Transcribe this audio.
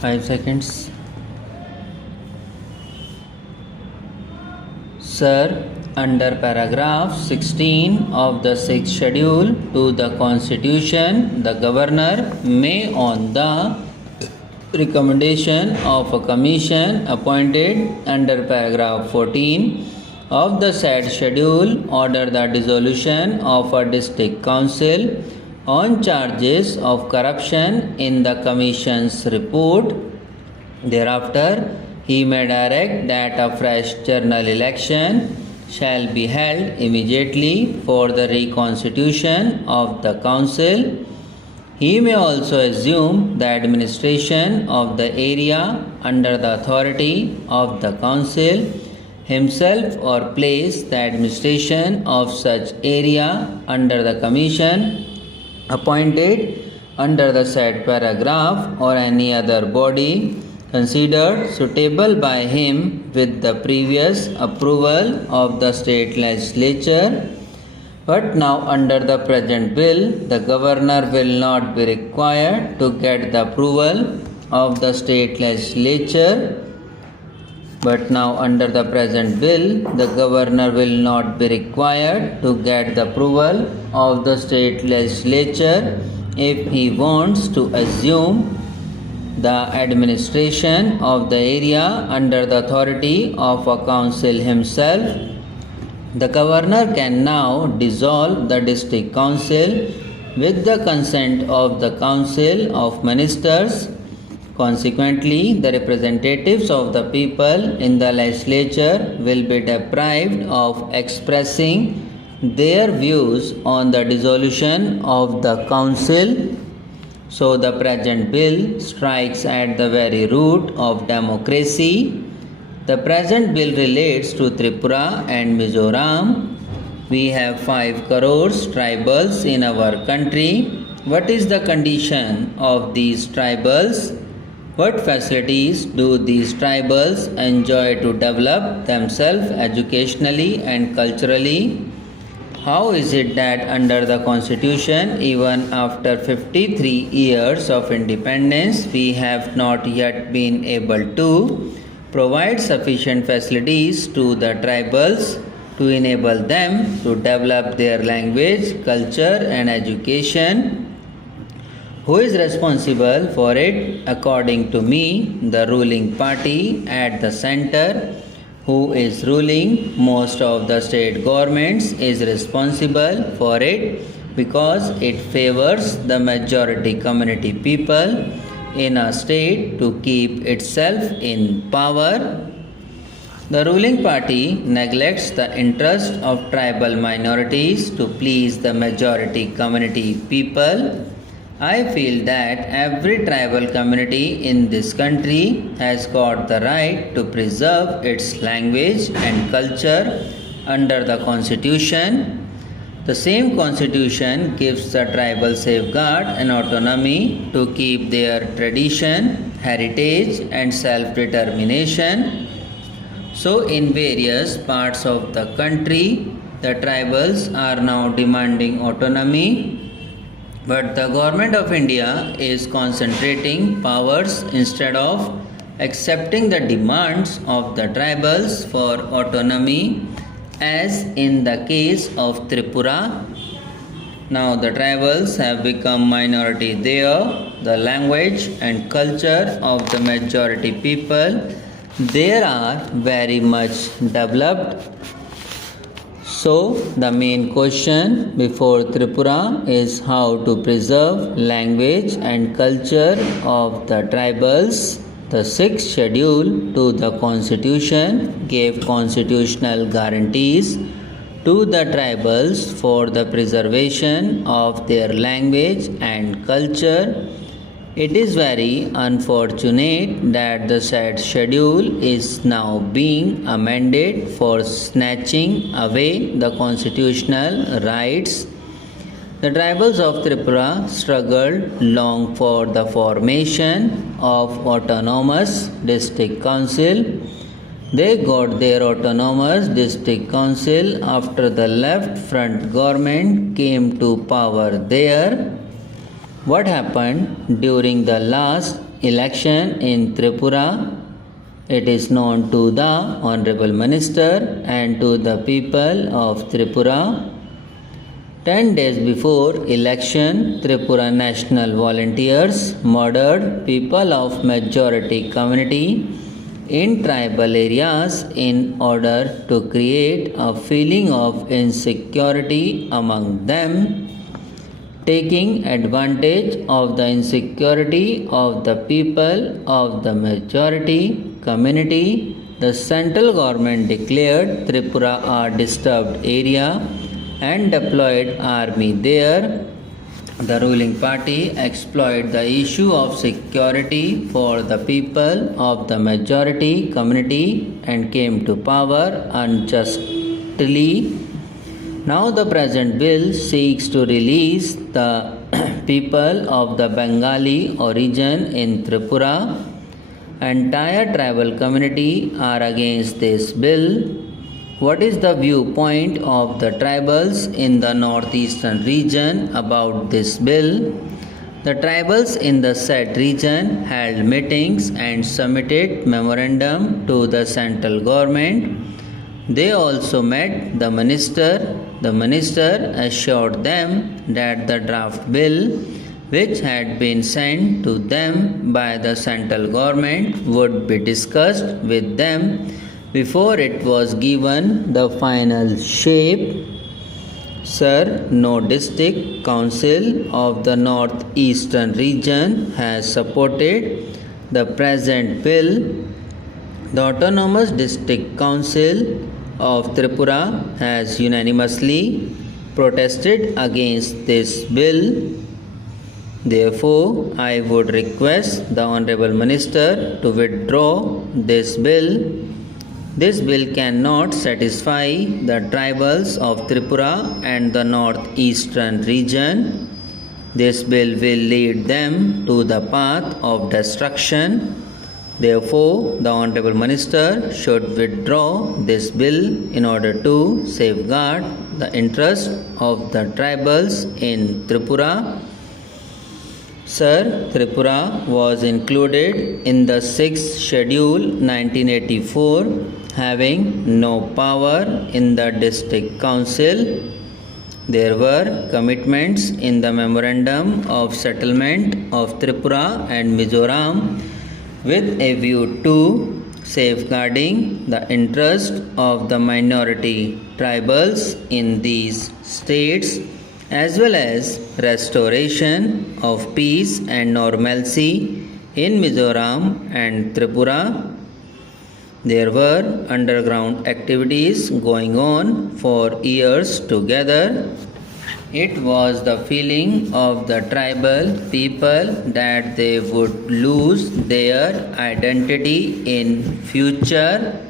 5 seconds. Sir, under paragraph 16 of the 6th schedule to the Constitution, the Governor may, on the recommendation of a commission appointed under paragraph 14 of the said schedule, order the dissolution of a district council on charges of corruption in the commission's report. Thereafter, he may direct that a fresh general election shall be held immediately for the reconstitution of the council. He may also assume the administration of the area under the authority of the council himself, or place the administration of such area under the commission appointed under the said paragraph, or any other body considered suitable by him with the previous approval of the state legislature. But now, under the present bill, the Governor will not be required to get the approval of the state legislature. But now, under the present bill, the Governor will not be required to get the approval of the state legislature if he wants to assume the administration of the area under the authority of a council himself. The Governor can now dissolve the district council with the consent of the Council of Ministers. Consequently, the representatives of the people in the legislature will be deprived of expressing their views on the dissolution of the council. So, the present bill strikes at the very root of democracy. The present bill relates to Tripura and Mizoram. We have 5 crores tribals in our country. What is the condition of these tribals? What facilities do these tribals enjoy to develop themselves educationally and culturally? How is it that under the Constitution, even after 53 years of independence, we have not yet been able to provide sufficient facilities to the tribals to enable them to develop their language, culture, and education? Who is responsible for it? According to me, the ruling party at the center, who is ruling most of the state governments, is responsible for it because it favors the majority community people in a state to keep itself in power. The ruling party neglects the interest of tribal minorities to please the majority community people. I feel that every tribal community in this country has got the right to preserve its language and culture under the Constitution. The same Constitution gives the tribal safeguard and autonomy to keep their tradition, heritage, and self-determination. So, in various parts of the country, the tribals are now demanding autonomy. But the Government of India is concentrating powers instead of accepting the demands of the tribals for autonomy, as in the case of Tripura. Now the tribals have become minority there. The language and culture of the majority people there are very much developed. So, the main question before Tripura is how to preserve language and culture of the tribals. The 6th schedule to the Constitution gave constitutional guarantees to the tribals for the preservation of their language and culture. It is very unfortunate that the said schedule is now being amended for snatching away the constitutional rights. The tribals of Tripura struggled long for the formation of autonomous district council. They got their autonomous district council after the left front government came to power there. What happened during the last election in Tripura. It is known to the Honorable Minister and to the people of Tripura. 10 days before election, Tripura National Volunteers murdered people of majority community in tribal areas in order to create a feeling of insecurity among them. Taking advantage of the insecurity of the people of the majority community, the central government declared Tripura a disturbed area and deployed army there. The ruling party exploited the issue of security for the people of the majority community and came to power unjustly. Now the present bill seeks to release the people of the Bengali origin in Tripura. Entire tribal community are against this bill. What is the viewpoint of the tribals in the northeastern region about this bill? The tribals in the said region held meetings and submitted memorandum to the central government. They also met the minister. The minister assured them that the draft bill, which had been sent to them by the central government, would be discussed with them before it was given the final shape. Sir, no district council of the northeastern region has supported the present bill. The Autonomous District Council of Tripura has unanimously protested against this bill. Therefore, I would request the Honorable Minister to withdraw this bill. This bill cannot satisfy the tribals of Tripura and the northeastern region. This bill will lead them to the path of destruction. Therefore, the Honorable Minister should withdraw this bill in order to safeguard the interest of the tribals in Tripura. Sir, Tripura was included in the 6th Schedule 1984, having no power in the district council. There were commitments in the Memorandum of Settlement of Tripura and Mizoram with a view to safeguarding the interest of the minority tribals in these states, as well as restoration of peace and normalcy in Mizoram and Tripura. There were underground activities going on for years together. It was the feeling of the tribal people that they would lose their identity in future